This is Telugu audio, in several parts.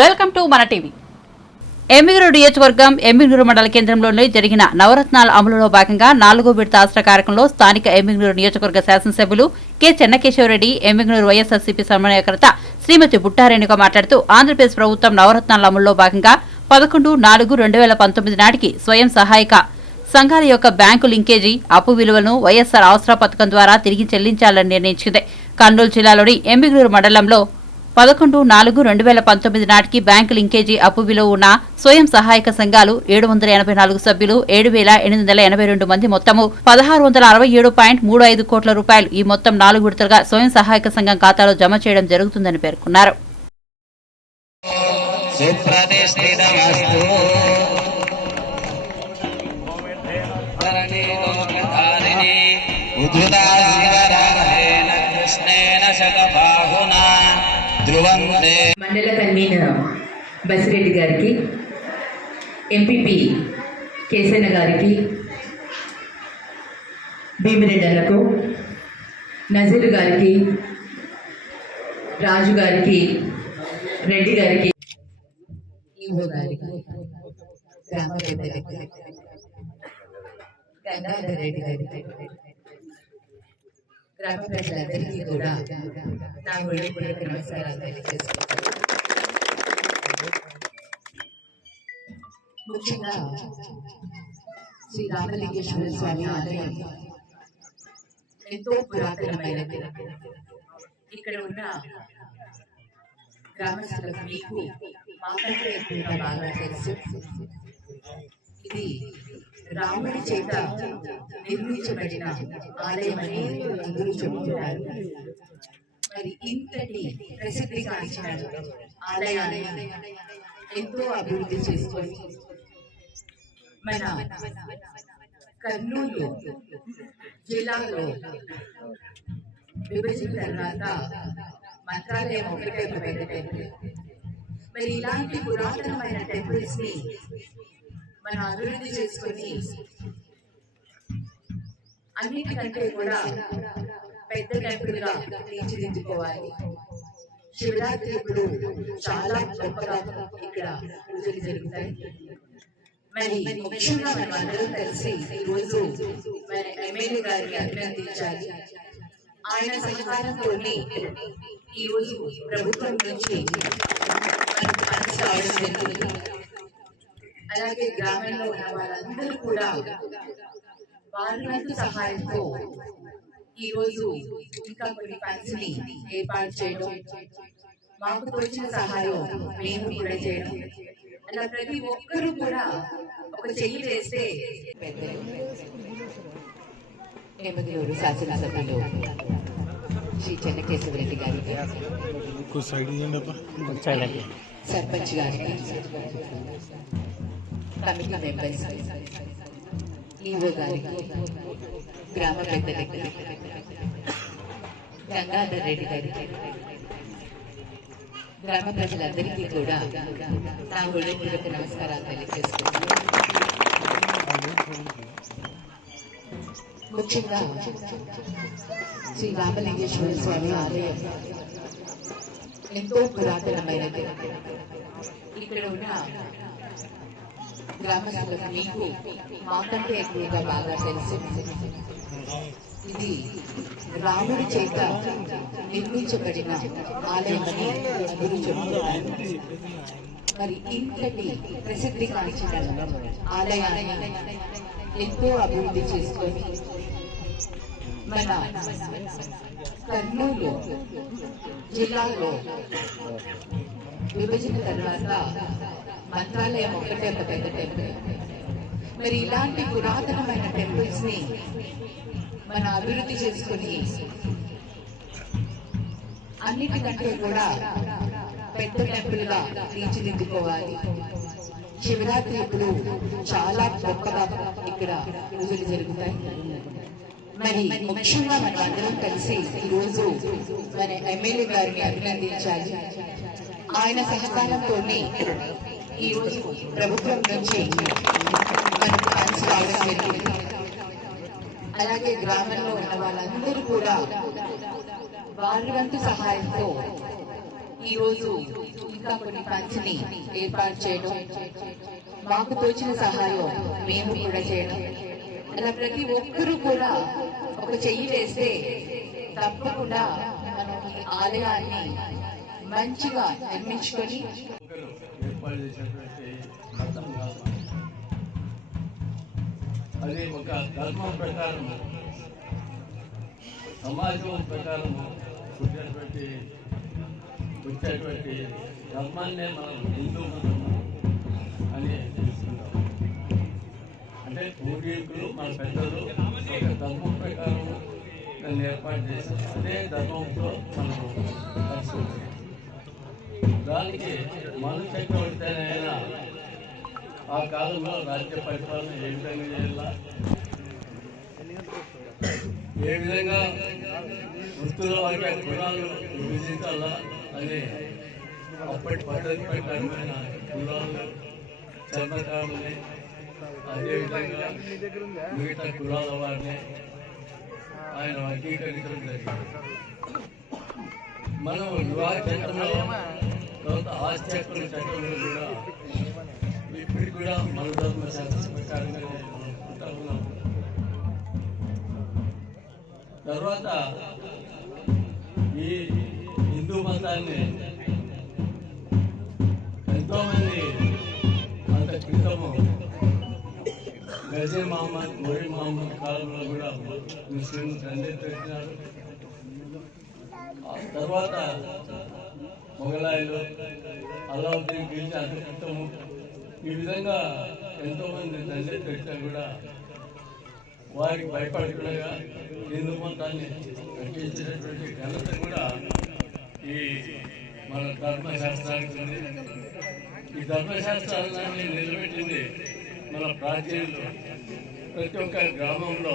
Welcome to Mana TV. Emmiganur నియోజకవర్గం ఎమ్మిగనూరు మండల కేంద్రంలోని జరిగిన నవరత్నాల అమలులో భాగంగా నాలుగో విడత ఆస్ట్ర కార్యక్రమంలో స్థానిక ఎమ్మిగనూరు నియోజకవర్గ శాసనసభ్యులు కె చెన్నకేశవరెడ్డి ఎమ్మిగనూరు వైఎస్ఆర్సీపీ సమన్వయకర్త శ్రీమతి బుట్టారేణుక మాట్లాడుతూ ఆంధ్రప్రదేశ్ ప్రభుత్వం నవరత్నాల అమలులో భాగంగా పదకొండు నాలుగు రెండు వేల పంతొమ్మిది నాటికి స్వయం సహాయక సంఘాల యొక్క బ్యాంకు లింకేజీ అప్పు విలువలను వైఎస్ఆర్ ఆసరా పథకం ద్వారా తిరిగి చెల్లించాలని నిర్ణయించింది. కర్నూలు జిల్లాలోని ఎమ్మిగనూరు మండలంలో పదకొండు నాలుగు రెండు వేల పంతొమ్మిది నాటికి బ్యాంకు లింకేజీ అప్పు విలువ ఉన్న స్వయం సహాయక సంఘాలు ఏడు వందల ఎనభై నాలుగు సభ్యులు ఏడు వేల ఎనిమిది వందల ఎనభై రెండు మంది మొత్తము పదహారు వందల అరవై ఏడు పాయింట్ మూడు ఐదు కోట్ల రూపాయలు. ఈ మొత్తం నాలుగు విడతలుగా స్వయం సహాయక సంఘం ఖాతాలో జమ చేయడం జరుగుతుందని పేర్కొన్నారు. సుప్రతిష్ఠితమస్తు మండల కన్వీనర్ బసిరెడ్డి గారికి ఎంపీపీ కేసన్న గారికి భీమిరెడ్డలకు నజీర్ గారికి రాజు గారికి రెడ్డి గారికి ఈవో గారికి గ్రామ పెద్దలకి గంగాధర్ రెడ్డి గారికి గ్రామ ప్రజలందరికీ కూడా నా హృదయపూర్వక నమస్కారాలు తెలియజేస్తున్నాను ముఖ్యంగా శ్రీ రామలింగేశ్వర స్వామి ఆలయం ఎంతో పురాతనమైనది ఇక్కడ ఉన్న గ్రామస్తులకు మీకు మాకంటే ఎక్కువగా బాగా తెలుసు ఇది రాముడి చేత నిర్మించబడిన ఆలయం అందరూ చెబుతున్నారు. మరి ఇంతటి ప్రసిద్ధిగాంచిన ఆలయాన్ని ఎంతో అభివృద్ధి చేసుకొని మన కర్నూలు జిల్లాలో విభజన తర్వాత మంత్రాలయం ఒకటే ఒక పెద్ద టెంపుల్ మరి ఇలాంటి పురాతనమైన టెంపుల్స్ని మనం అభివృద్ధి చేసుకొని అన్నిటికంటే కూడా పెద్ద టెంపుల్ తీర్చిదిద్దుకోవాలి. శివరాత్రి ఇప్పుడు చాలా గొప్పగా ఇక్కడ పూజలు జరుగుతాయి. మరి ముఖ్యంగా మనం అందరం కలిసి ఈరోజు మన ఎమ్మెల్యే గారిని అభినందించాలి ఆయన సహకారంతో ఈ రోజు ప్రభుత్వం నుంచి మనకు మనసు రావడం జరుగుతుంది అలాగే గ్రామంలో ఉన్న వారందరూ కూడా వారి సహాయంతో ఈ రోజు ఇంకా కొన్ని ఫండ్స్ ఏర్పాటు చేయడం మాకు తోచిన సహాయం మేము కూడా చేయడం. అలా ప్రతి ఒక్కరూ కూడా ఒక చెయ్యి వేస్తే నెమ్మదిలూరు శాసనసభలో శ్రీ చెన్నకేశవరెడ్డి గారి సర్పంచ్ గారికి కమిటీ మెంబర్స్ ఈవో గారికి గ్రామ పెద్దలకి గంగాధర్ రెడ్డి గారికి గ్రామ ప్రజలందరికీ కూడా నా హృదయపూర్వక నమస్కారాలు తెలియజేస్తున్నాను ముఖ్యంగా శ్రీ రామలింగేశ్వర స్వామి ఆలయం ఎంతో పురాతనమైనది. ఇక్కడ ఉన్న గ్రామస్తులకు మీకు మాకంటే ఎక్కువగా బాగా తెలుసు. ఇది రాముడి చేత నిర్మించబడిన ఆలయమని గురు చెబుతున్నారు మరి ఇంతటి ప్రసిద్ధిగాంచిన ఆలయాన్ని ఎంతో అభివృద్ధి చేసుకొని మన కర్నూలు జిల్లాలో విభజన తర్వాత మంత్రాలయం ఒకటే ఒక పెద్ద టెంపుల్. మరి ఇలాంటి పురాతనమైన టెంపుల్స్ని మన అభివృద్ధి చేసుకుని అన్నిటికంటే కూడా పెద్ద టెంపుల్గా తీర్చిదిద్దుకోవాలి. శివరాత్రి ఇప్పుడు చాలా గొప్పగా ఇక్కడ పూజలు జరుగుతాయి. మరి ముఖ్యంగా మనం అందరం కలిసి ఈ రోజు మన ఎమ్మెల్యే గారిని అభినందించాలి. ఆయన సహకారంతోనే ఈ ప్రభుత్వం నుంచి మనకు ఫండ్స్ రావడం జరిగింది. అలాగే గ్రామంలో ఉన్న వాళ్ళందరూ కూడా వారి వంతు సహాయంతో ఈరోజు ఇంకా కొన్ని పంచిని ఏర్పాటు చేయడం మాకు తోచిన సహాయం మేము కూడా చేయడం. అలా ప్రతి ఒక్కరూ కూడా ఒక చెయ్యి వేస్తే తప్పకుండా మనం ఆలయాన్ని మంచిగా నిర్మించుకొని ఏర్పాటు చేసినటువంటి కాదు అది ఒక ధర్మం ప్రకారం సమాజం ప్రకారం పుట్టినటువంటి వచ్చేటువంటి ధర్మాన్నే మనం హిందూ మతం అని తెలుసుకుంటాం. అంటే పూర్వీకులు మన పెద్దలు ఒక ధర్మం ప్రకారం దాన్ని ఏర్పాటు చేసి అదే ధర్మంతో మనం పరిశీలించాం దానికి మను చక్రవర్తినైనా ఆ కాలంలో రాజ్య పరిపాలన ఏ విధంగా చేయాలా? ఏ విధంగా వృత్తుల వారికి గుణాలు విభజించాలా అని అప్పటి పద్ధతి ప్రకారమైన కులాలు చర్మకారుల్ని అదేవిధంగా మిగతా కులాల వారిని ఆయన అంగీకరించడం జరిగింది. మనం వివాహ కొంత తర్వాత చట్టంలో కూడా ఇప్పటికి కూడా మన ధర్మ శాస్త్ర మనం తర్వాత ఈ హిందూ మతాన్ని ఎంతోమంది అంత క్రితము గజీర్ మహమ్మద్ మొరీ మహమ్మద్ కాలంలో కూడా ముస్లింలు దండెత్తినారు పెట్టినారు తర్వాత మొఘలాయులు అల్లావుద్దీన్ ఖిల్జీ అంతక్రితము ఈ విధంగా ఎంతో మంది తండ్రి పెట్టినా కూడా వారికి భయపడకుండా హిందూ మతాన్ని రక్షించినటువంటి ఘనత కూడా ఈ మన ధర్మశాస్త్రానికి ఉంది. ఈ ధర్మశాస్త్రాన్ని నిలబెట్టింది మన ప్రాచీనులు. ప్రతి ఒక్క గ్రామంలో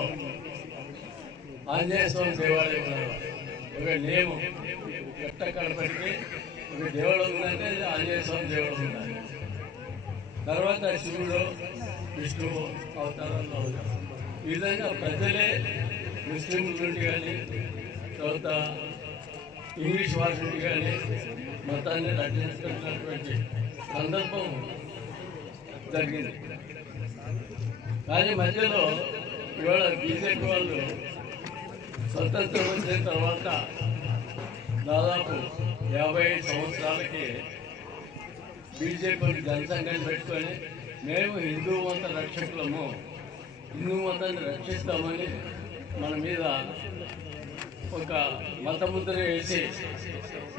ఆంజనేయ స్వామి దేవాలయం ఒక నియమం ఎట్ట కనపడితే ఒక దేవుడు ఉందంటే ఆంజనేయ స్వామి దేవుడు ఉండాలి తర్వాత శివుడు విష్ణువు అవతారంలో ఉన్నారు ఈ విధంగా ప్రజలే ముస్లిం నుండి కానీ తర్వాత ఇంగ్లీష్ భాష నుండి కానీ మతాన్ని రక్షించుకున్నటువంటి సందర్భం జరిగింది. కానీ మధ్యలో ఇవాళ బీజేపీ వాళ్ళు స్వతంత్రం వచ్చిన తర్వాత దాదాపు యాభై సంవత్సరాలకి బీజేపీ జనసంఘం పెట్టుకొని మేము హిందూ మత రక్షకులము హిందూ మతాన్ని రక్షిస్తామని మన మీద ఒక మతముద్ర వేసి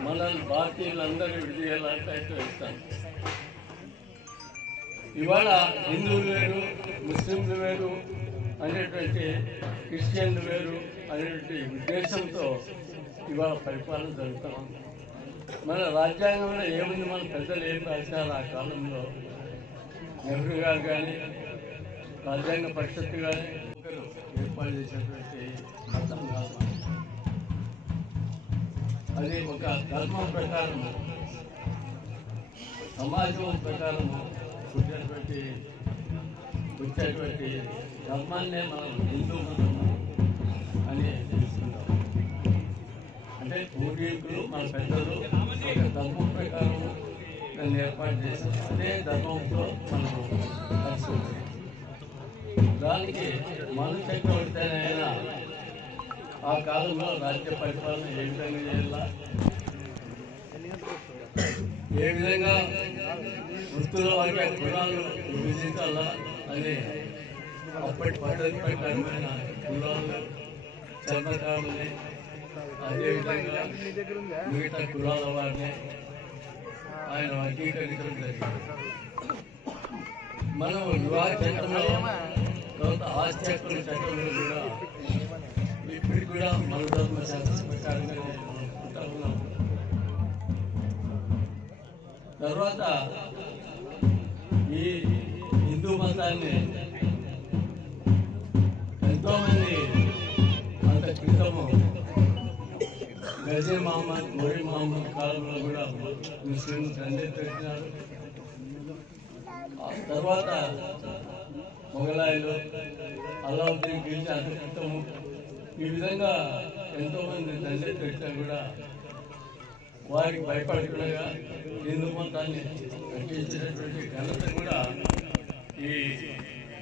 మనల్ని భారతీయులందరూ విడిదీయాలని ప్రయత్నం ఇస్తాను ఇవాళ హిందువులు వేరు ముస్లింలు వేరు అనేటువంటి క్రిస్టియన్లు వేరు అనేటువంటి ఉద్దేశంతో ఇవాళ పరిపాలన జరుగుతూ ఉంది. మన రాజ్యాంగంలో ఏముంది? మన పెద్దలు ఏం రాశారు ఆ కాలంలో? నెహ్రూ గారు కానీ రాజ్యాంగ పరిషత్తు కానీ ఏర్పాటు చేసినటువంటి మతం కాదు. అది ఒక ధర్మం ప్రకారం సమాజం ప్రకారం పుట్టినటువంటి వచ్చేటువంటి ధర్మాన్నే మనం హిందూ మతం అని తెలుసుకుంటాం అంటే పూర్వీకులు మన పెద్దలు ఒక ధర్మం ప్రకారం దాన్ని ఏర్పాటు చేశారు అదే ధర్మంతో మనం కలుసుకుంటాం దానికి మను అయినా ఆ కాలంలో రాజ్య పరిపాలన ఏ విధంగా చేయాలా? ఏ విధంగా వృత్తుల వారికి కులాలు విభజించాలా అని అప్పటి పద్ధతి ప్రకారమైన కులాలు చర్మకారుల్ని అదేవిధంగా మిగతా కులాల వారిని ఆయన అంగీకరించడం జరిగింది. మనం వివాహ చట్టంలో కొంత ఆస్తి హక్కుల చట్టంలో కూడా ఇప్పటికి కూడా మన ధర్మ శాస్త్ర ప్రకారంగా మనం తర్వాత ఈ హిందూ మతాన్ని ఎంతోమంది అంత క్రితము గజీ మహమ్మద్ మొరీ మహమ్మద్ కాలంలో కూడా ముస్లింలు దండెత్తినారు ఆ తర్వాత అల్లావుద్దీన్ గిరిజ అంత క్రితము ఈ విధంగా ఎంతోమంది మంది పెట్టినా కూడా వారికి భయపడకుండా హిందూ మతాన్ని రక్షించినటువంటి ఘనత కూడా ఈ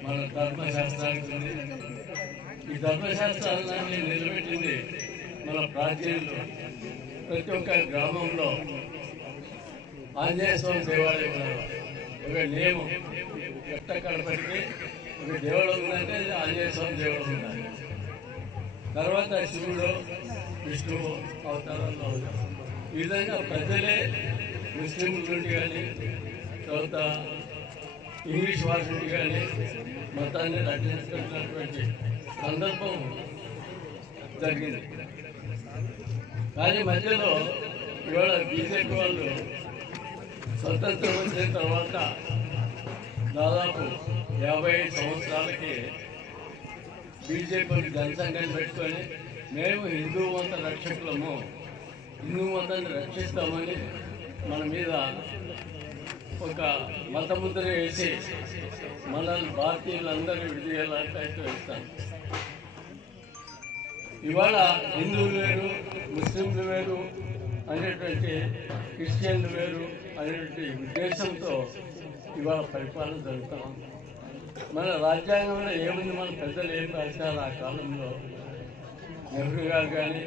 మన ధర్మశాస్త్రానికి ఉంది. ఈ ధర్మశాస్త్రాన్ని నిలబెట్టింది మన ప్రాచీనులు. ప్రతి ఒక్క గ్రామంలో ఆంజనేయ స్వామి దేవాలయం ఒక నియమం. ఎట్ట కడపడికి ఒక దేవుడు ఉందంటే ఆంజనేయ స్వామి దేవుడు ఉండాలి. తర్వాత శివుడు విష్ణువు అవతారంలో ఉంటారు ఈ విధంగా ప్రజలే ముస్లింల నుండి కానీ తర్వాత ఇంగ్లీష్ భాష నుండి కానీ మతాన్ని రక్షించుకుంటున్నటువంటి సందర్భం జరిగింది. కానీ మధ్యలో ఇవాళ బీజేపీ వాళ్ళు స్వతంత్రం వచ్చిన తర్వాత దాదాపు యాభై ఐదు సంవత్సరాలకి బీజేపీ జనసంఘాన్ని పెట్టుకొని మేము హిందూ మత రక్షకులము. హిందూ మతాన్ని రక్షిస్తామని మన మీద ఒక మతముద్ర వేసి మనల్ని భారతీయులందరూ విడిచేయాలంటే ఇస్తాను ఇవాళ హిందువులు వేరు ముస్లింలు వేరు అనేటువంటి క్రిస్టియన్లు వేరు అనేటువంటి ఉద్దేశంతో ఇవాళ పరిపాలన జరుగుతూ ఉంది. మన రాజ్యాంగంలో ఏముంది మన పెద్దలు ఏం రాశారు ఆ కాలంలో? నెహ్రూ గారు కానీ